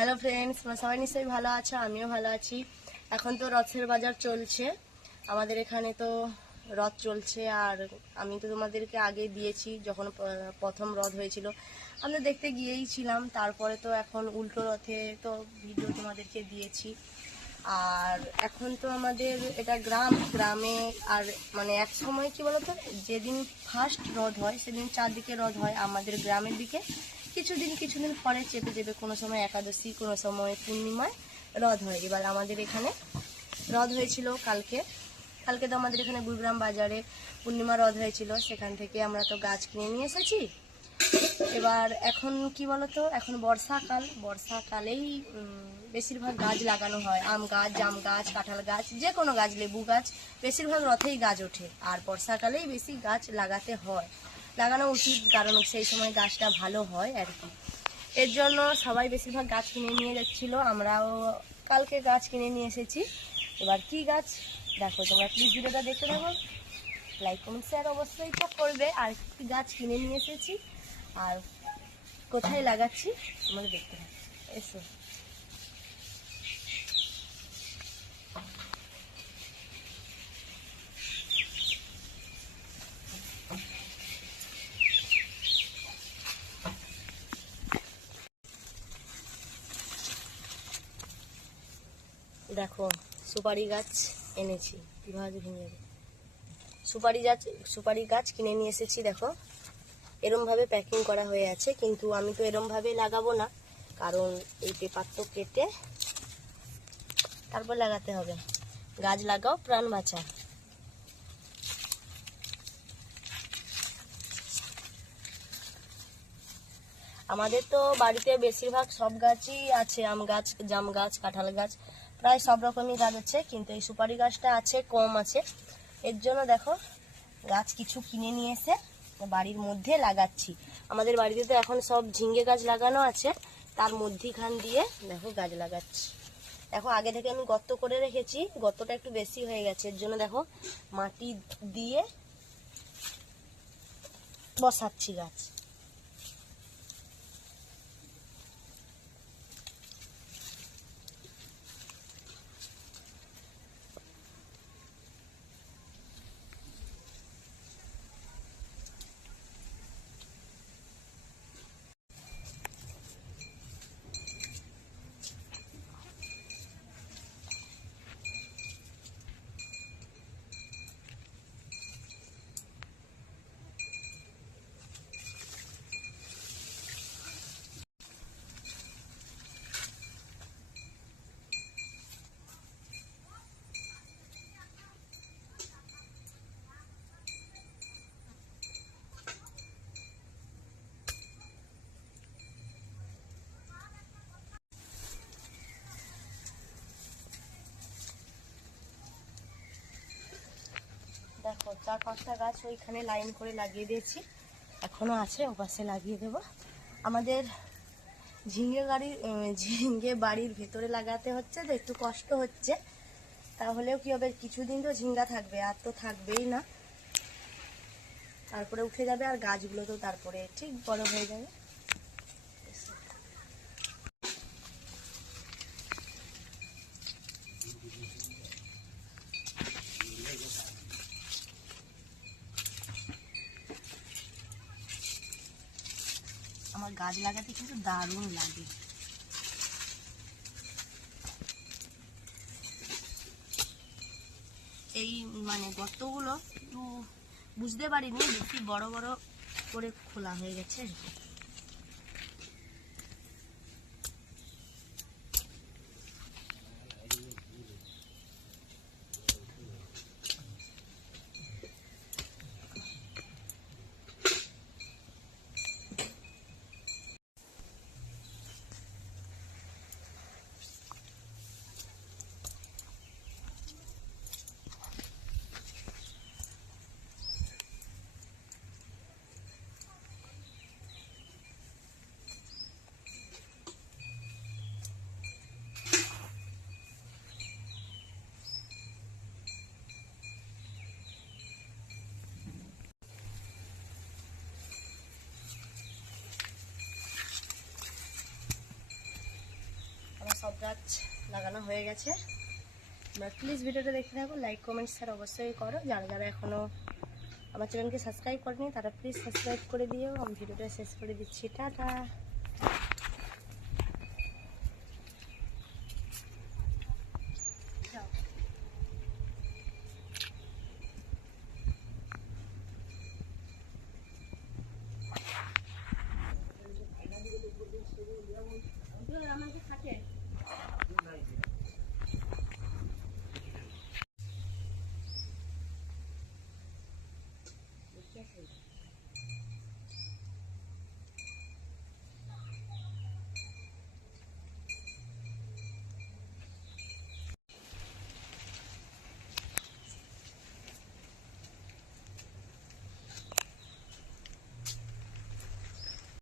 Hello friends সবাই নিশ্চয়ই ভালো আছো? আমিও ভালো আছি। এখন তো রথের বাজার চলছে। আমাদের এখানে তো রথ চলছে আর আমি তো তোমাদেরকে আগে দিয়েছি, যখন প্রথম রথ হয়েছিল। আমরা দেখতে গিয়েই ছিলাম। তারপরে তো এখন উল্টো রথে তো ভিডিও তোমাদেরকে দিয়েছি। আর এখন তো আমাদের এটা গ্রাম, গ্রামে আর মানে এক সময় কি বলতো? যেদিন ফার্স্ট রথ হয়, সেদিন চারদিকে রথ হয় আমাদের গ্রামের দিকে। কিছুদিন কিছুদিন পরে চেপে চেপে কোনো সময় একাদশী, কোনো সময় পূর্ণিমায় রদ হয়। এবার আমাদের এখানে রথ হয়েছিল কালকে। কালকে তো আমাদের এখানে গুরুগ্রাম বাজারে পূর্ণিমা রদ হয়েছিল। সেখান থেকে আমরা তো গাছ কিনে নিয়ে এসেছি। এবার এখন কি বলতো? এখন বর্ষাকাল। বর্ষাকালেই বেশিরভাগ গাছ লাগানো হয়। আম গাছ, জাম গাছ, কাঁঠাল গাছ যে কোনো গাছ, লেবু গাছ, বেশিরভাগ রথেই গাছ ওঠে। আর বর্ষাকালেই বেশি গাছ লাগাতে হয়। লাগানো উচিত, কারণ সেই সময় গাছটা ভালো হয় আর কি। এর জন্য সবাই বেশিরভাগ গাছ কিনে নিয়ে যাচ্ছিল। আমরাও কালকে গাছ কিনে নিয়ে এসেছি। এবার কি গাছ? দেখো, তোমরা প্লিজ ভিডিওটা দেখতে থাকো লাইক কমেন্ট শেয়ার অবশ্যই তো করবে। আর কি গাছ কিনে নিয়ে এসেছি? আর কোথায় লাগাচ্ছি? তোমাদের দেখতে হবে। এসো। দেখো, সুপারি গাছ এনেছি কীভাবে ভেঙে যাবে সুপারি গাছ সুপারি গাছ কিনে নিয়ে এসেছি, দেখো। এরমভাবে প্যাকিং করা হয়ে আছে, কিন্তু আমি তো এরমভাবে লাগাবো না, কারণ এই পেপার তো কেটে তারপর লাগাতে হবে। গাছ লাগাও, প্রাণ বাঁচা আমাদের তো বাড়িতে বেশিরভাগ সব গাছই আছে, আম গাছ, জাম গাছ, কাঁঠাল গাছ, প্রায় সব রকমই গাছ আছে, কিন্তু এই সুপারি গাছটা আছে, কম আছে। এর জন্য দেখো, গাছ কিছু কিনে নিয়ে এসে বাড়ির মধ্যে লাগাচ্ছি। আমাদের বাড়িতে তো এখন সব ঝিঙ্গে গাছ লাগানো আছে, তার মধ্যিখান দিয়ে দেখো গাছ লাগাচ্ছি। দেখো, আগে থেকে আমি গর্ত করে রেখেছি, গর্তটা একটু বেশি হয়ে গেছে, এর জন্য দেখো মাটি দিয়ে বসাচ্ছি গাছ। দেখো চার পাঁচটা গাছ ওইখানে লাইন করে লাগিয়ে দিয়েছি। এখনও আছে ওপাশে লাগিয়ে দেব। আমাদের ঝিঙে গাড়ির ঝিঙে বাড়ির ভেতরে লাগাতে হচ্ছে, তো একটু কষ্ট হচ্ছে। তাহলেও কি হবে, কিছুদিন তো ঝিঙ্গা থাকবে, আর তো থাকবেই না। তারপরে উঠে যাবে আর গাছগুলো তো তারপরে ঠিক বড় হয়ে যাবে। আমার গাছ লাগাতে কিন্তু দারুণ লাগে। এই মানে গর্তগুলো একটু বুঝতে পারিনি, বেশি বড় বড় করে খোলা হয়ে গেছে। গাছ লাগানো হয়ে গেছে। তোমরা প্লিজ ভিডিওটা দেখতে থাকো লাইক কমেন্ট স্যার অবশ্যই করো। যারা যারা এখনও আমার চ্যানেলকে সাবস্ক্রাইব করেনি, তারা প্লিজ সাবস্ক্রাইব করে দিও। আমি ভিডিওটা শেষ করে দিচ্ছি। টাটা।